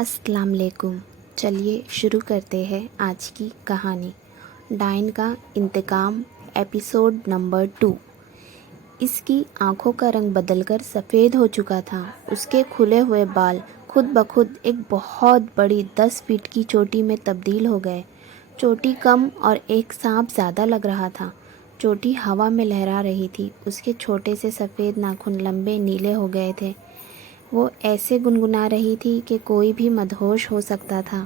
السلام علیکم۔ چلیے شروع کرتے ہیں آج کی کہانی، ڈائن کا انتقام، ایپیسوڈ نمبر 2۔ اس کی آنکھوں کا رنگ بدل کر سفید ہو چکا تھا۔ اس کے کھلے ہوئے بال خود بخود ایک بہت بڑی 10 فٹ کی چوٹی میں تبدیل ہو گئے۔ چوٹی کم اور ایک سانپ زیادہ لگ رہا تھا۔ چوٹی ہوا میں لہرا رہی تھی۔ اس کے چھوٹے سے سفید ناخن لمبے نیلے ہو گئے تھے۔ وہ ایسے گنگنا رہی تھی کہ کوئی بھی مدہوش ہو سکتا تھا۔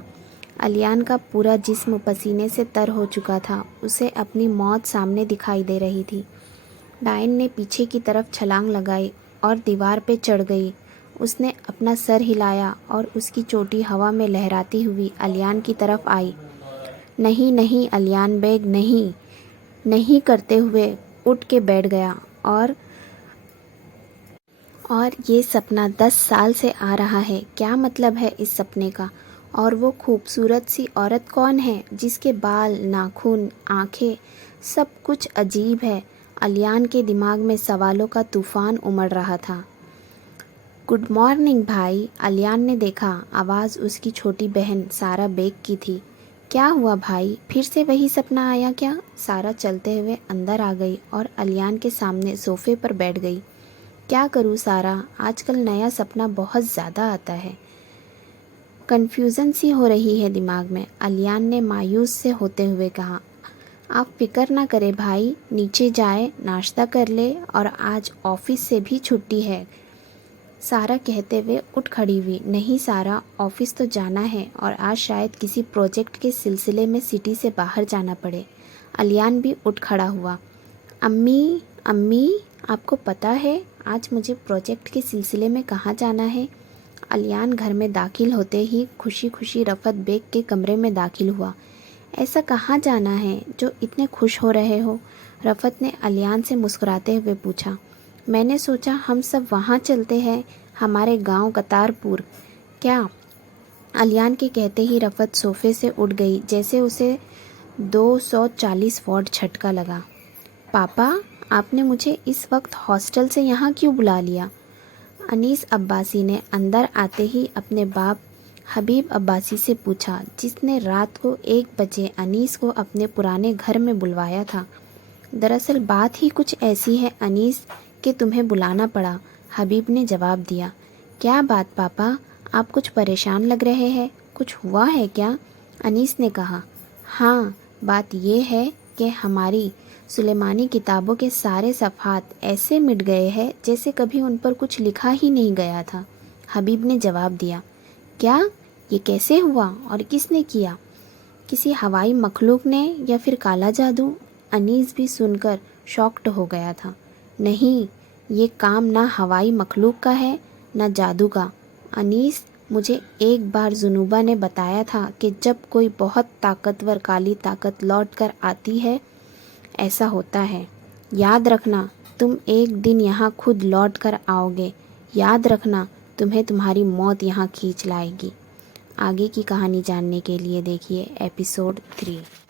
الیان کا پورا جسم پسینے سے تر ہو چکا تھا۔ اسے اپنی موت سامنے دکھائی دے رہی تھی۔ ڈائن نے پیچھے کی طرف چھلانگ لگائی اور دیوار پہ چڑھ گئی۔ اس نے اپنا سر ہلایا اور اس کی چوٹی ہوا میں لہراتی ہوئی الیان کی طرف آئی۔ نہیں نہیں الیان بیگ، نہیں کرتے ہوئے اٹھ کے بیٹھ گیا۔ اور یہ سپنا 10 سال سے آ رہا ہے۔ کیا مطلب ہے اس سپنے کا؟ اور وہ خوبصورت سی عورت کون ہے جس کے بال، ناخن، آنکھیں، سب کچھ عجیب ہے؟ الیان کے دماغ میں سوالوں کا طوفان امڑ رہا تھا۔ گڈ مارننگ بھائی، الیان نے دیکھا۔ آواز اس کی چھوٹی بہن سارا بیگ کی تھی۔ کیا ہوا بھائی، پھر سے وہی سپنا آیا کیا؟ سارا چلتے ہوئے اندر آ گئی اور الیان کے سامنے صوفے پر بیٹھ گئی۔ کیا کروں سارا، آج کل نیا سپنا بہت زیادہ آتا ہے۔ کنفیوژن سی ہو رہی ہے دماغ میں، الیان نے مایوس سے ہوتے ہوئے کہا۔ آپ فکر نہ کریں بھائی، نیچے جائے، ناشتہ کر لے، اور آج آفس سے بھی چھٹی ہے۔ سارا کہتے ہوئے اٹھ کھڑی ہوئی۔ نہیں سارا، آفس تو جانا ہے اور آج شاید کسی پروجیکٹ کے سلسلے میں سٹی سے باہر جانا پڑے۔ الیان بھی اٹھ کھڑا ہوا۔ امی، آپ کو پتہ ہے آج مجھے پروجیکٹ کے سلسلے میں کہاں جانا ہے؟ الیان گھر میں داخل ہوتے ہی خوشی خوشی رفعت بیگ کے کمرے میں داخل ہوا۔ ایسا کہاں جانا ہے جو اتنے خوش ہو رہے ہو؟ رفعت نے الیان سے مسکراتے ہوئے پوچھا۔ میں نے سوچا ہم سب وہاں چلتے ہیں، ہمارے گاؤں قطار پور۔ کیا؟ الیان کے کہتے ہی رفعت صوفے سے اٹھ گئی جیسے اسے 240 واٹ جھٹکا لگا۔ پاپا، آپ نے مجھے اس وقت ہاسٹل سے یہاں کیوں بلا لیا؟ انیس عباسی نے اندر آتے ہی اپنے باپ حبیب عباسی سے پوچھا، جس نے رات کو 1 بجے انیس کو اپنے پرانے گھر میں بلوایا تھا۔ دراصل بات ہی کچھ ایسی ہے انیس کہ تمہیں بلانا پڑا، حبیب نے جواب دیا۔ کیا بات پاپا، آپ کچھ پریشان لگ رہے ہیں، کچھ ہوا ہے کیا؟ انیس نے کہا۔ ہاں، بات یہ ہے کہ ہماری سلیمانی کتابوں کے سارے صفحات ایسے مٹ گئے ہیں جیسے کبھی ان پر کچھ لکھا ہی نہیں گیا تھا، حبیب نے جواب دیا۔ کیا؟ یہ کیسے ہوا اور کس نے کیا؟ کسی ہوائی مخلوق نے یا پھر کالا جادو؟ انیس بھی سن کر شاکڈ ہو گیا تھا۔ نہیں، یہ کام نہ ہوائی مخلوق کا ہے نہ جادو کا۔ انیس، مجھے ایک بار زنوبہ نے بتایا تھا کہ جب کوئی بہت طاقتور کالی طاقت لوٹ کر آتی ہے ایسا ہوتا ہے۔ یاد رکھنا، تم ایک دن یہاں خود لوٹ کر آؤ گے۔ یاد رکھنا، تمہیں تمہاری موت یہاں کھینچ لائے گی۔ آگے کی کہانی جاننے کے لیے دیکھیے ایپیسوڈ 3۔